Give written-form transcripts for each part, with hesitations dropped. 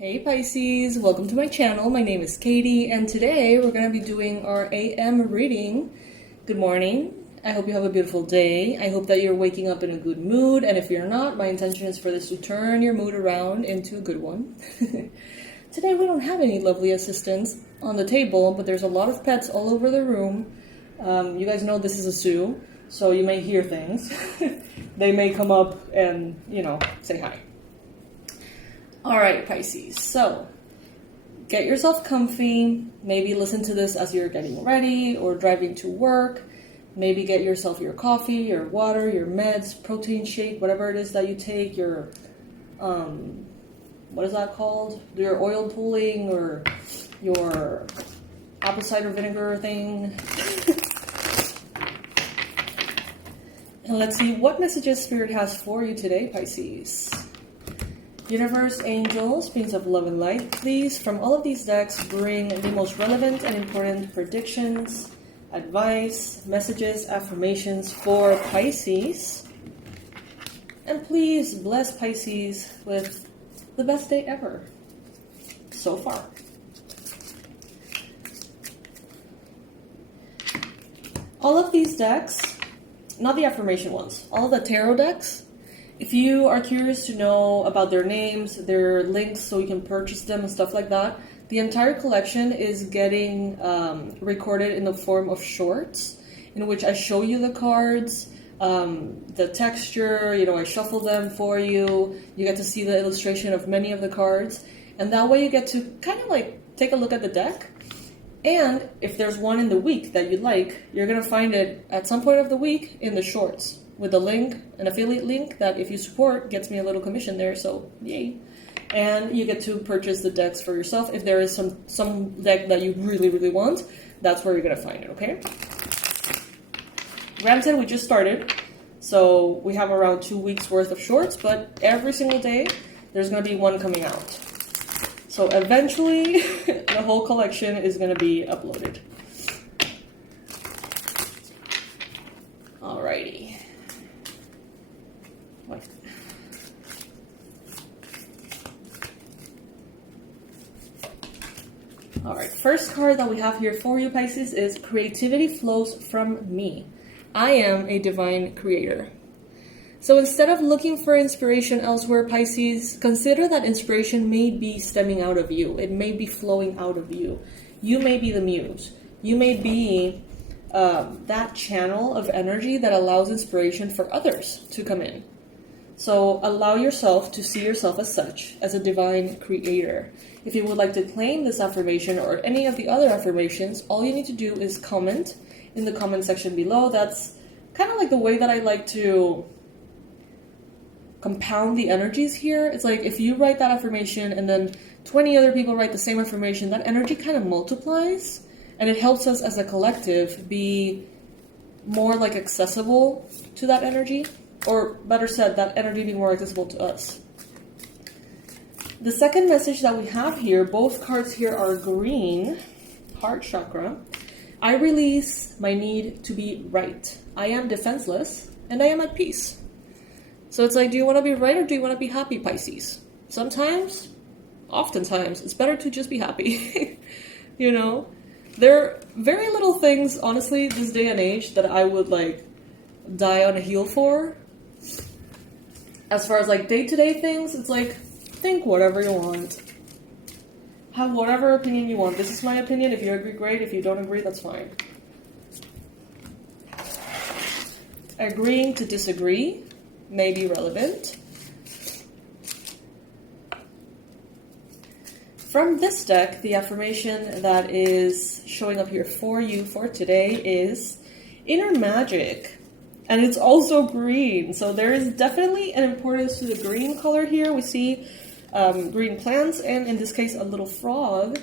Hey Pisces, welcome to my channel. My name is Katie and today we're going to be doing our AM reading. Good morning. I hope you have a beautiful day. I hope that you're waking up in a good mood, and if you're not, my intention is for this to turn your mood around into a good one. Today we don't have any lovely assistants on the table, but there's a lot of pets all over the room. You guys know this is a zoo, so you may hear things. They may come up and, say hi. Alright, Pisces, so get yourself comfy, maybe listen to this as you're getting ready or driving to work, maybe get yourself your coffee, your water, your meds, protein shake, whatever it is that you take, your, what is that called? Your oil pulling or your apple cider vinegar thing. And let's see what messages Spirit has for you today, Pisces. Universe, angels, beings of love and light, please, from all of these decks, bring the most relevant and important predictions, advice, messages, affirmations for Pisces. And please bless Pisces with the best day ever so far. All of these decks, not the affirmation ones, all of the tarot decks, if you are curious to know about their names, their links so you can purchase them and stuff like that, the entire collection is getting recorded in the form of shorts in which I show you the cards, the texture, I shuffle them for you. You get to see the illustration of many of the cards. And that way you get to kind of like take a look at the deck. And if there's one in the week that you like, you're going to find it at some point of the week in the shorts, with a link, an affiliate link that if you support gets me a little commission there, so yay. And you get to purchase the decks for yourself. If there is some deck that you really, really want, that's where you're going to find it, okay? Granted, we just started, so we have around 2 weeks worth of shorts, but every single day there's going to be one coming out. So eventually the whole collection is going to be uploaded. Alrighty. Alright, first card that we have here for you, Pisces, is Creativity Flows From Me. I am a divine creator. So instead of looking for inspiration elsewhere, Pisces, consider that inspiration may be stemming out of you. It may be flowing out of you. You may be the muse. You may be that channel of energy that allows inspiration for others to come in. So allow yourself to see yourself as such, as a divine creator. If you would like to claim this affirmation or any of the other affirmations, all you need to do is comment in the comment section below. That's kind of like the way that I like to compound the energies here. It's like if you write that affirmation and then 20 other people write the same affirmation, that energy kind of multiplies, and it helps us as a collective be more like accessible to that energy. Or better said, that energy being more accessible to us. The second message that we have here, both cards here are green, heart chakra. I release my need to be right. I am defenseless and I am at peace. So it's like, do you want to be right or do you want to be happy, Pisces? Sometimes, oftentimes, it's better to just be happy. There are very little things, honestly, this day and age that I would die on a heel for. As far as day-to-day things, it's think whatever you want. Have whatever opinion you want. This is my opinion. If you agree, great. If you don't agree, that's fine. Agreeing to disagree may be relevant. From this deck, the affirmation that is showing up here for you for today is Inner Magic. And it's also green, so there is definitely an importance to the green color here. We see green plants, and in this case, a little frog.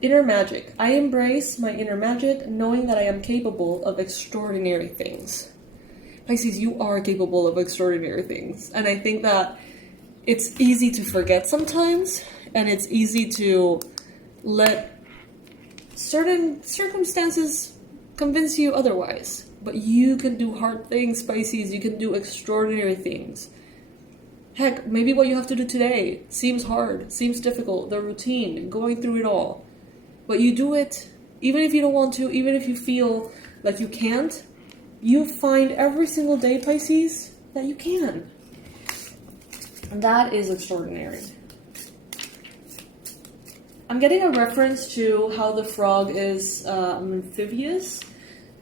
Inner magic. I embrace my inner magic, knowing that I am capable of extraordinary things. Pisces, you are capable of extraordinary things. And I think that it's easy to forget sometimes, and it's easy to let certain circumstances convince you otherwise. But you can do hard things, Pisces. You can do extraordinary things. Heck, maybe what you have to do today seems hard, seems difficult, the routine, going through it all. But you do it, even if you don't want to, even if you feel like you can't, you find every single day, Pisces, that you can. And that is extraordinary. I'm getting a reference to how the frog is amphibious.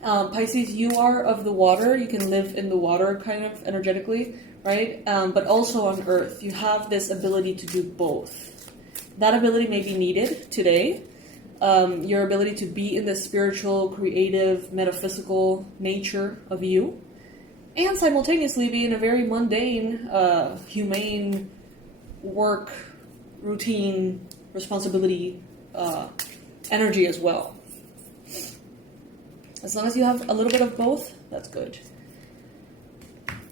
Pisces, you are of the water. You can live in the water kind of energetically, right? But also on Earth. You have this ability to do both. That ability may be needed today. Your ability to be in the spiritual, creative, metaphysical nature of you. And simultaneously be in a very mundane, humane work, routine, responsibility, energy as well. As long as you have a little bit of both, that's good.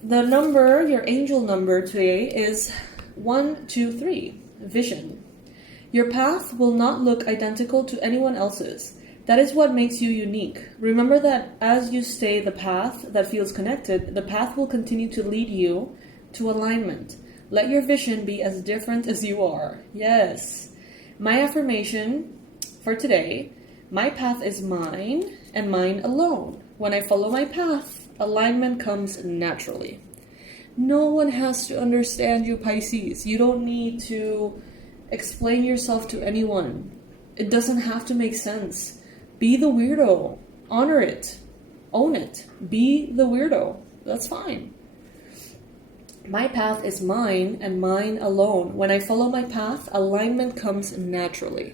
The number, your angel number today is 123, vision. Your path will not look identical to anyone else's. That is what makes you unique. Remember that as you stay the path that feels connected, the path will continue to lead you to alignment. Let your vision be as different as you are. Yes. My affirmation for today, my path is mine and mine alone. When I follow my path, alignment comes naturally. No one has to understand you, Pisces. You don't need to explain yourself to anyone. It doesn't have to make sense. Be the weirdo. Honor it. Own it. Be the weirdo. That's fine. My path is mine and mine alone. When I follow my path, alignment comes naturally.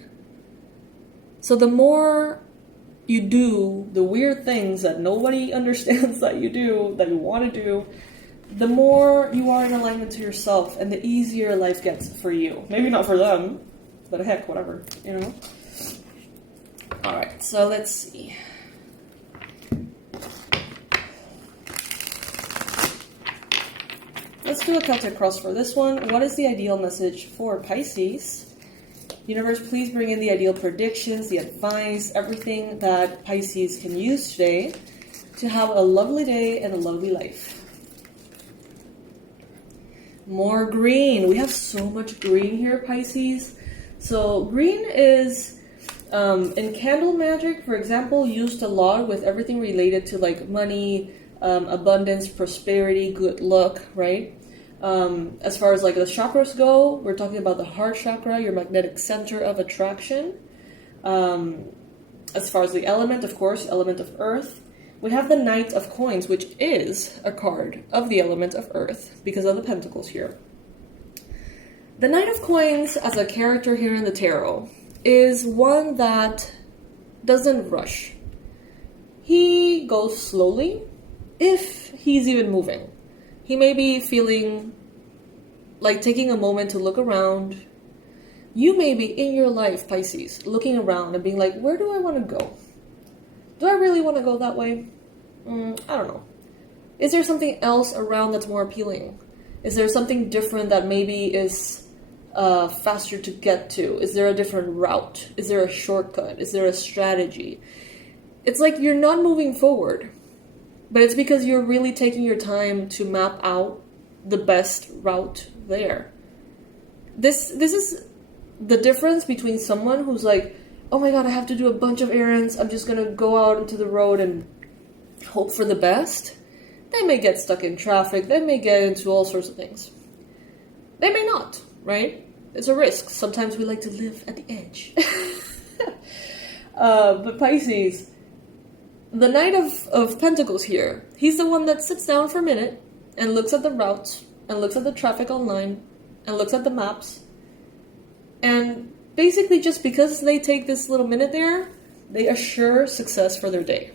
So the more you do the weird things that nobody understands that you do, that you want to do, the more you are in alignment to yourself and the easier life gets for you. Maybe not for them, but heck, whatever, you know? Alright, so let's see. Let's do a Celtic Cross for this one. What is the ideal message for Pisces? Universe, please bring in the ideal predictions, the advice, everything that Pisces can use today to have a lovely day and a lovely life. More green. We have so much green here, Pisces. So green is, in candle magic, for example, used a lot with everything related to like money, abundance, prosperity, good luck, right? As far as like the chakras go, we're talking about the heart chakra, your magnetic center of attraction. As far as the element, of course, element of earth. We have the Knight of Coins, which is a card of the element of earth because of the pentacles here. The Knight of Coins as a character here in the tarot is one that doesn't rush. He goes slowly, if he's even moving. He may be feeling like taking a moment to look around. You may be in your life, Pisces, looking around and being like, where do I want to go? Do I really want to go that way? I don't know. Is there something else around that's more appealing? Is there something different that maybe is faster to get to? Is there a different route? Is there a shortcut? Is there a strategy? It's like you're not moving forward, but it's because you're really taking your time to map out the best route there. This is the difference between someone who's like, oh my god, I have to do a bunch of errands, I'm just gonna go out into the road and hope for the best. They may get stuck in traffic, they may get into all sorts of things. They may not, right? It's a risk. Sometimes we like to live at the edge. But Pisces, the Knight of Pentacles here, he's the one that sits down for a minute and looks at the routes and looks at the traffic online and looks at the maps. And basically just because they take this little minute there, they assure success for their day.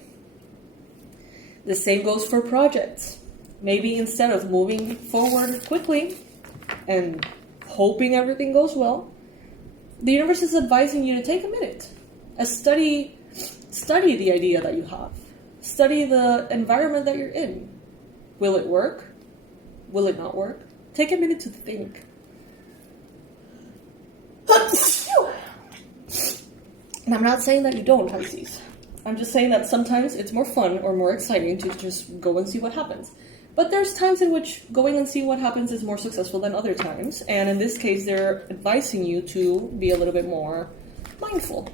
The same goes for projects. Maybe instead of moving forward quickly and hoping everything goes well, the universe is advising you to take a minute. Study the idea that you have. Study the environment that you're in. Will it work? Will it not work? Take a minute to think. And I'm not saying that you don't, Pisces. I'm just saying that sometimes it's more fun or more exciting to just go and see what happens. But there's times in which going and seeing what happens is more successful than other times. And in this case, they're advising you to be a little bit more mindful.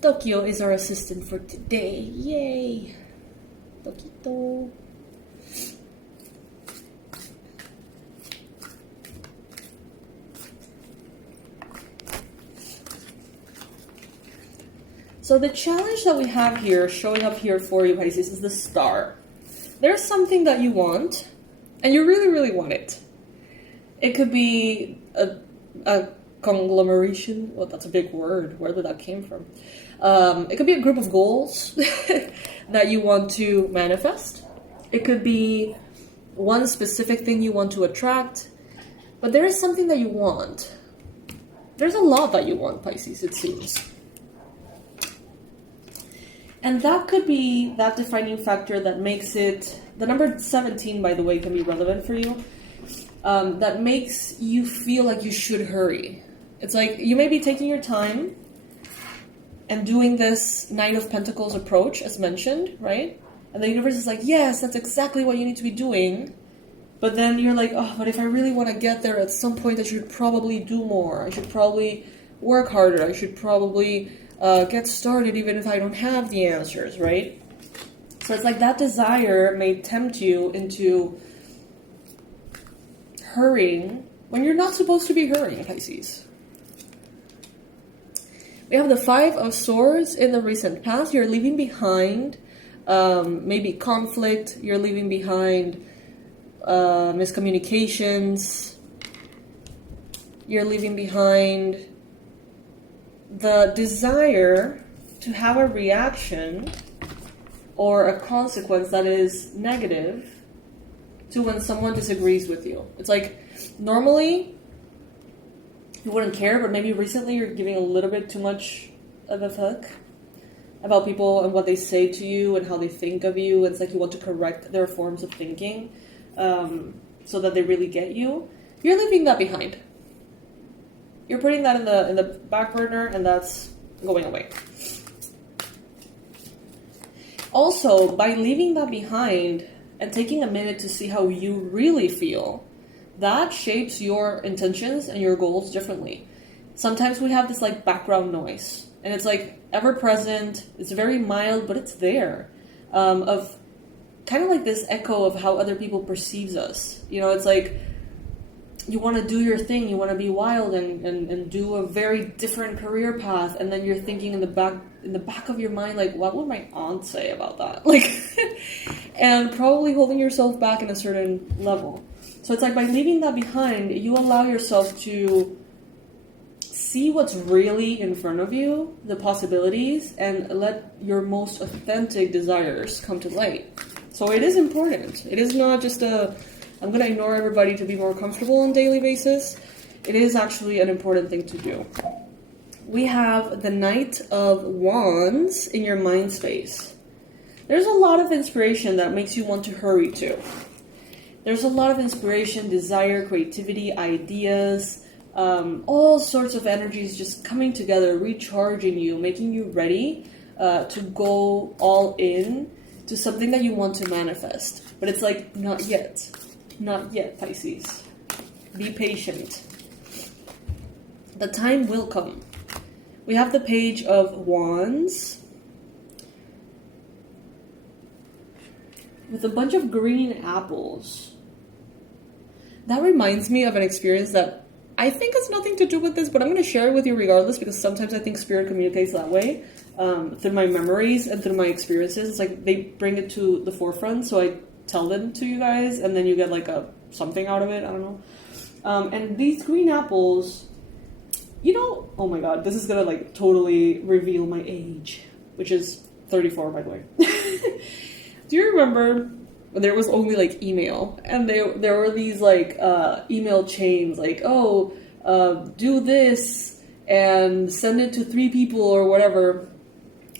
Tokyo is our assistant for today. Yay! Tokito. So the challenge that we have here, showing up here for you, Pisces, is the star. There's something that you want, and you really, really want it. It could be a conglomeration. Well, that's a big word. Where did that came from? It could be a group of goals that you want to manifest. It could be one specific thing you want to attract. But there is something that you want. There's a lot that you want, Pisces, it seems. And that could be that defining factor that makes it... The number 17, by the way, can be relevant for you. That makes you feel like you should hurry. It's like you may be taking your time and doing this Knight of Pentacles approach, as mentioned, right? And the universe is like, yes, that's exactly what you need to be doing. But then you're like, oh, but if I really want to get there, at some point I should probably do more. I should probably work harder. I should probably get started even if I don't have the answers, right? So it's like that desire may tempt you into hurrying when you're not supposed to be hurrying, Pisces. We have the 5 of Swords in the recent past. You're leaving behind maybe conflict. You're leaving behind miscommunications. You're leaving behind the desire to have a reaction or a consequence that is negative to when someone disagrees with you. It's like, normally, you wouldn't care, but maybe recently you're giving a little bit too much of a fuck about people and what they say to you and how they think of you. It's like you want to correct their forms of thinking so that they really get you. You're leaving that behind. You're putting that in the back burner, and that's going away. Also, by leaving that behind and taking a minute to see how you really feel, that shapes your intentions and your goals differently. Sometimes we have this like background noise, and it's like ever present. It's very mild, but it's there. Of kind of like this echo of how other people perceives us. You know, it's like you want to do your thing, you want to be wild and do a very different career path, and then you're thinking in the back of your mind, like, what would my aunt say about that? Like, and probably holding yourself back in a certain level. So it's like by leaving that behind, you allow yourself to see what's really in front of you, the possibilities, and let your most authentic desires come to light. So it is important. It is not just I'm going to ignore everybody to be more comfortable on a daily basis. It is actually an important thing to do. We have the Knight of Wands in your mind space. There's a lot of inspiration that makes you want to hurry too. There's a lot of inspiration, desire, creativity, ideas, all sorts of energies just coming together, recharging you, making you ready to go all in to something that you want to manifest. But it's like, not yet. Not yet, Pisces. Be patient. The time will come. We have the Page of Wands with a bunch of green apples. That reminds me of an experience that I think has nothing to do with this, but I'm going to share it with you regardless, because sometimes I think Spirit communicates that way through my memories and through my experiences. It's like they bring it to the forefront, so I tell them to you guys, and then you get like something out of it. I don't know. And these green apples, you know, oh my god, this is gonna like totally reveal my age, which is 34, by the way. Do you remember when there was only like email, and there were these like email chains, like, oh, do this and send it to 3 people or whatever.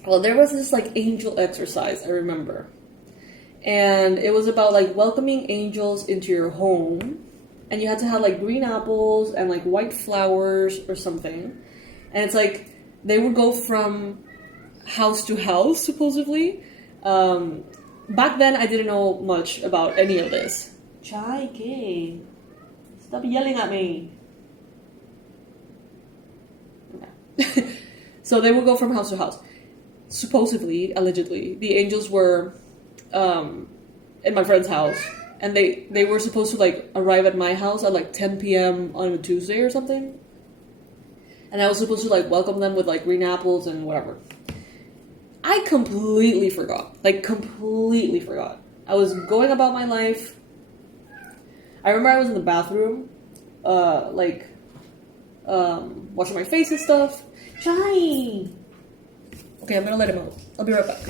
Well, there was this like angel exercise, I remember. And it was about like welcoming angels into your home. And you had to have like green apples and like white flowers or something. And it's like they would go from house to house, supposedly. back then I didn't know much about any of this. Chai K. Stop yelling at me. Okay. So they would go from house to house. Supposedly, allegedly, the angels were in my friend's house, and they were supposed to like arrive at my house at like 10 p.m. on a Tuesday or something. And I was supposed to like welcome them with like green apples and whatever. I completely forgot. Like completely forgot. I was going about my life. I remember I was in the bathroom, washing my face and stuff. Chai! Okay, I'm gonna let him out. I'll be right back.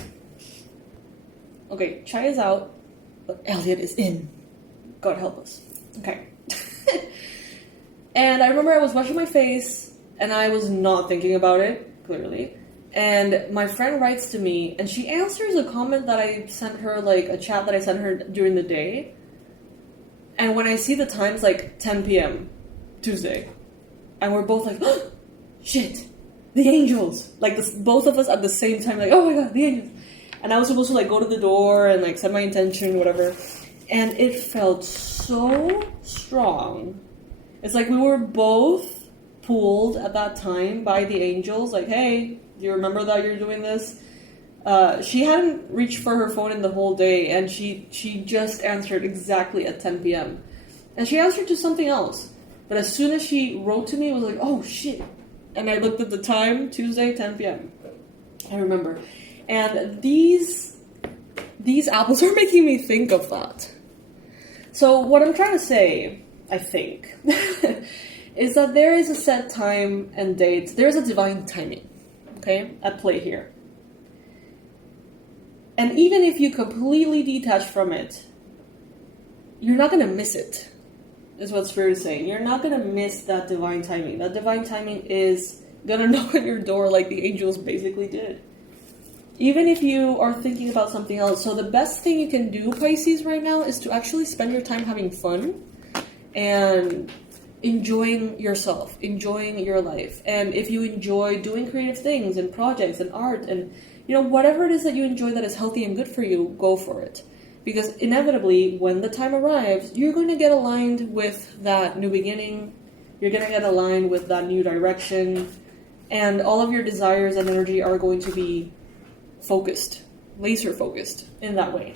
Okay, Chai is out, but Elliot is in. God help us. Okay. And I remember I was washing my face, and I was not thinking about it, clearly. And my friend writes to me, and she answers a comment that I sent her, like a chat that I sent her during the day. And when I see the time, it's like 10 p.m. Tuesday. And we're both like, oh, shit, the angels. Like, both of us at the same time, like, oh my god, the angels. And I was supposed to, like, go to the door and, like, set my intention, whatever. And it felt so strong. It's like we were both pulled at that time by the angels. Like, hey, do you remember that you're doing this? She hadn't reached for her phone in the whole day, and she just answered exactly at 10 p.m. And she answered to something else. But as soon as she wrote to me, it was like, oh, shit. And I looked at the time, Tuesday, 10 p.m. I remember. And these apples are making me think of that. So what I'm trying to say, I think, is that there is a set time and date. There is a divine timing, okay, at play here. And even if you completely detach from it, you're not going to miss it, is what Spirit is saying. You're not going to miss that divine timing. That divine timing is going to knock on your door like the angels basically did. Even if you are thinking about something else. So the best thing you can do, Pisces, right now is to actually spend your time having fun and enjoying yourself, enjoying your life. And if you enjoy doing creative things and projects and art and, you know, whatever it is that you enjoy that is healthy and good for you, go for it. Because inevitably, when the time arrives, you're going to get aligned with that new beginning. You're going to get aligned with that new direction. And all of your desires and energy are going to be focused, laser focused in that way.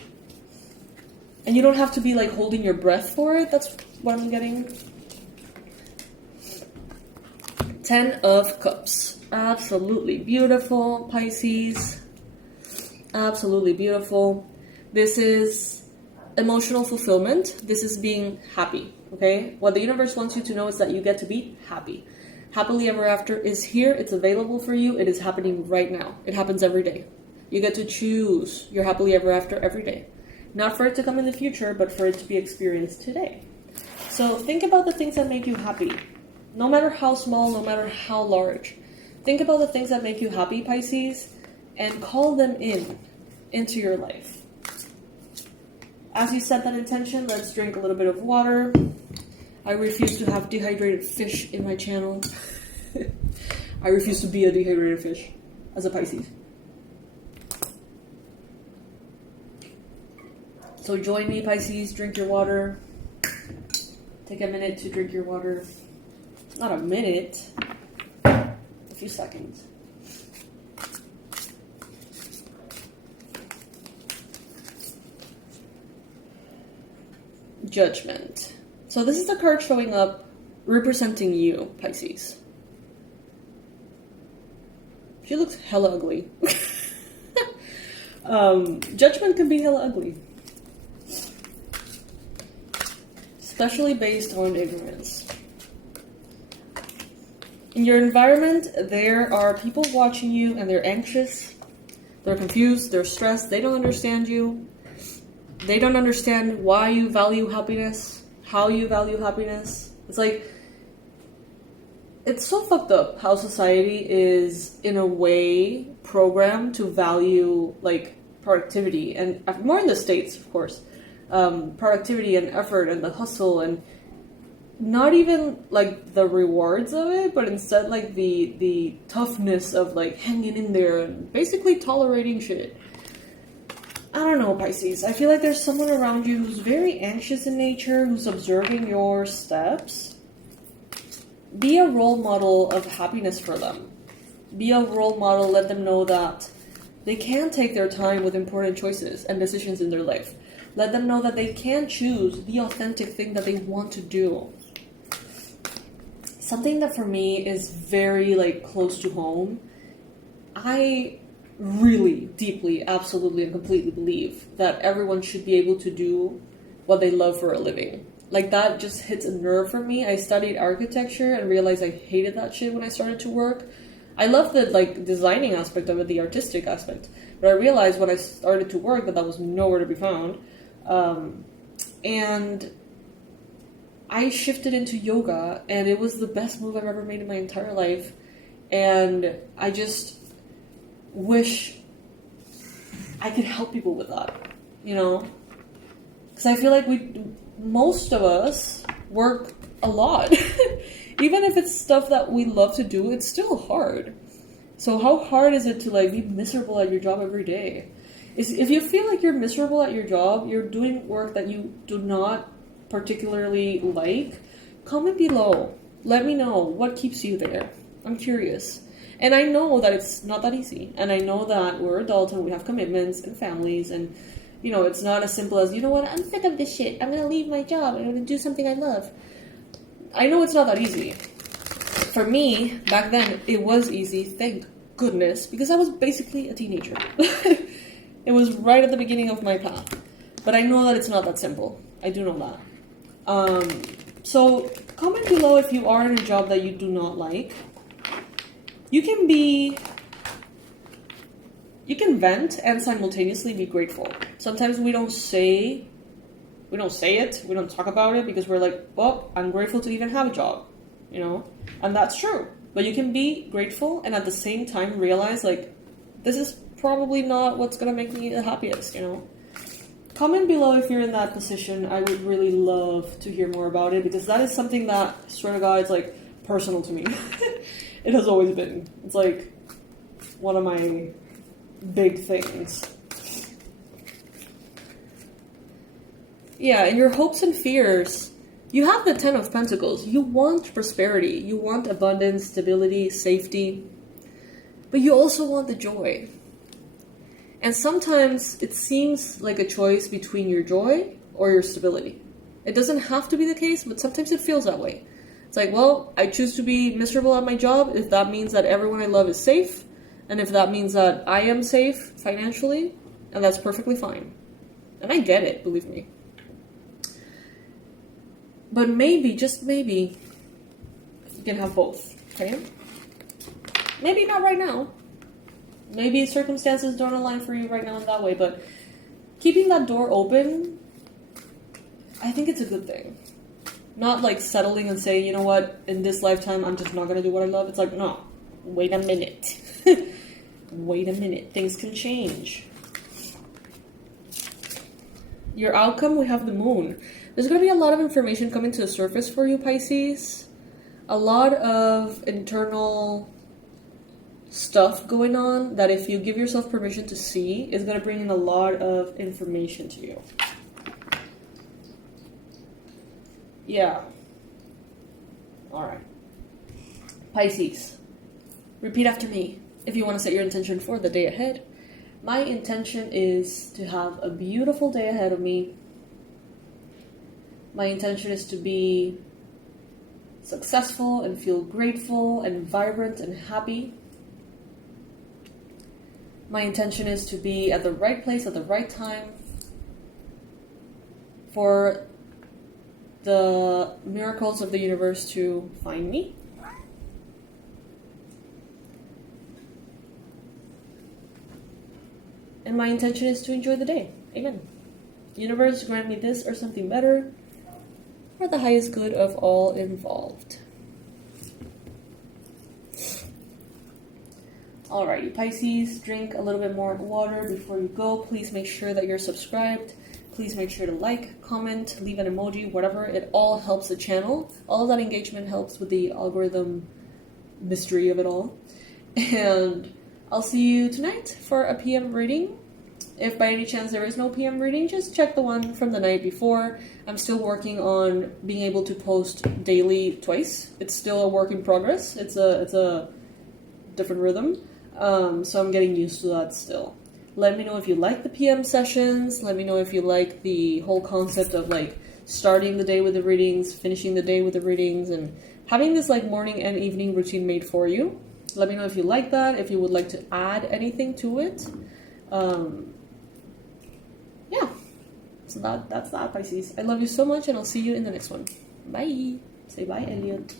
And you don't have to be like holding your breath for it. That's what I'm getting. 10 of Cups. Absolutely beautiful, Pisces. Absolutely beautiful. This is emotional fulfillment. This is being happy, okay? What the universe wants you to know is that you get to be happy. Happily ever after is here. It's available for you. It is happening right now. It happens every day. You get to choose your happily ever after every day. Not for it to come in the future, but for it to be experienced today. So think about the things that make you happy. No matter how small, no matter how large. Think about the things that make you happy, Pisces, and call them into your life. As you set that intention, let's drink a little bit of water. I refuse to have dehydrated fish in my channel. I refuse to be a dehydrated fish as a Pisces. So join me, Pisces, drink your water. Take a minute to drink your water. Not a minute, a few seconds. Judgment. So this is the card showing up representing you, Pisces. She looks hella ugly. Judgment can be hella ugly. Especially based on ignorance. In your environment, there are people watching you and they're anxious, they're confused, they're stressed, they don't understand you. They don't understand why you value happiness, how you value happiness. It's like, it's so fucked up how society is, in a way, programmed to value, like, productivity. And more in the States, of course. Productivity and effort and the hustle and not even like the rewards of it, but instead like the toughness of like hanging in there and basically tolerating shit. I don't know, Pisces. I feel like there's someone around you who's very anxious in nature, who's observing your steps. Be a role model of happiness for them. Be a role model, let them know that they can take their time with important choices and decisions in their life. Let them know that they can choose the authentic thing that they want to do. Something that for me is very close to home. I really deeply, absolutely, and completely believe that everyone should be able to do what they love for a living. That just hits a nerve for me. I studied architecture and realized I hated that shit when I started to work. I love the designing aspect of it, the artistic aspect. But I realized when I started to work that was nowhere to be found. And I shifted into yoga, and it was the best move I've ever made in my entire life. And I just wish I could help people with that, Because I feel like most of us work a lot. Even if it's stuff that we love to do, it's still hard. So how hard is it to be miserable at your job every day? If you feel like you're miserable at your job, you're doing work that you do not particularly like, comment below. Let me know what keeps you there. I'm curious. And I know that it's not that easy. And I know that we're adults and we have commitments and families. And, it's not as simple as, I'm sick of this shit. I'm going to leave my job. I'm going to do something I love. I know it's not that easy. For me, back then, it was easy, thank goodness, because I was basically a teenager. It was right at the beginning of my path. But I know that it's not that simple. I do know that. So comment below if you are in a job that you do not like. You can vent and simultaneously be grateful. Sometimes we don't say it, we don't talk about it because we're like, well, I'm grateful to even have a job, and that's true. But you can be grateful and at the same time realize this is probably not what's gonna make me the happiest, Comment below if you're in that position. I would really love to hear more about it because that is something that, I swear to God, it's personal to me. It has always been. It's one of my big things. Yeah, in your hopes and fears, you have the 10 of Pentacles. You want prosperity. You want abundance, stability, safety. But you also want the joy. And sometimes it seems like a choice between your joy or your stability. It doesn't have to be the case, but sometimes it feels that way. It's well, I choose to be miserable at my job if that means that everyone I love is safe, and if that means that I am safe financially, and that's perfectly fine. And I get it, believe me. But maybe, just maybe, you can have both, okay? Maybe not right now. Maybe circumstances don't align for you right now in that way, but keeping that door open, I think it's a good thing. Not settling and saying, you know what, in this lifetime, I'm just not going to do what I love. It's no, wait a minute. Wait a minute. Things can change. Your outcome, we have the moon. There's going to be a lot of information coming to the surface for you, Pisces. A lot of internal stuff going on that if you give yourself permission to see, is going to bring in a lot of information to you. Yeah. Alright. Pisces. Repeat after me if you want to set your intention for the day ahead. My intention is to have a beautiful day ahead of me. My intention is to be successful and feel grateful and vibrant and happy. My intention is to be at the right place at the right time for the miracles of the universe to find me. And my intention is to enjoy the day. Amen. Universe, grant me this or something better for the highest good of all involved. Alright, you Pisces, drink a little bit more water before you go. Please make sure that you're subscribed. Please make sure to like, comment, leave an emoji, whatever. It all helps the channel. All of that engagement helps with the algorithm mystery of it all. And I'll see you tonight for a PM reading. If by any chance there is no PM reading, just check the one from the night before. I'm still working on being able to post daily twice. It's still a work in progress. It's a different rhythm. So I'm getting used to that still. Let me know if you like the PM sessions. Let me know if you like the whole concept of like starting the day with the readings, finishing the day with the readings, and having this like morning and evening routine made for you. Let me know if you like that, if you would like to add anything to it. Yeah. So that's that, Pisces. I love you so much, and I'll see you in the next one. Bye. Say bye, Elliot.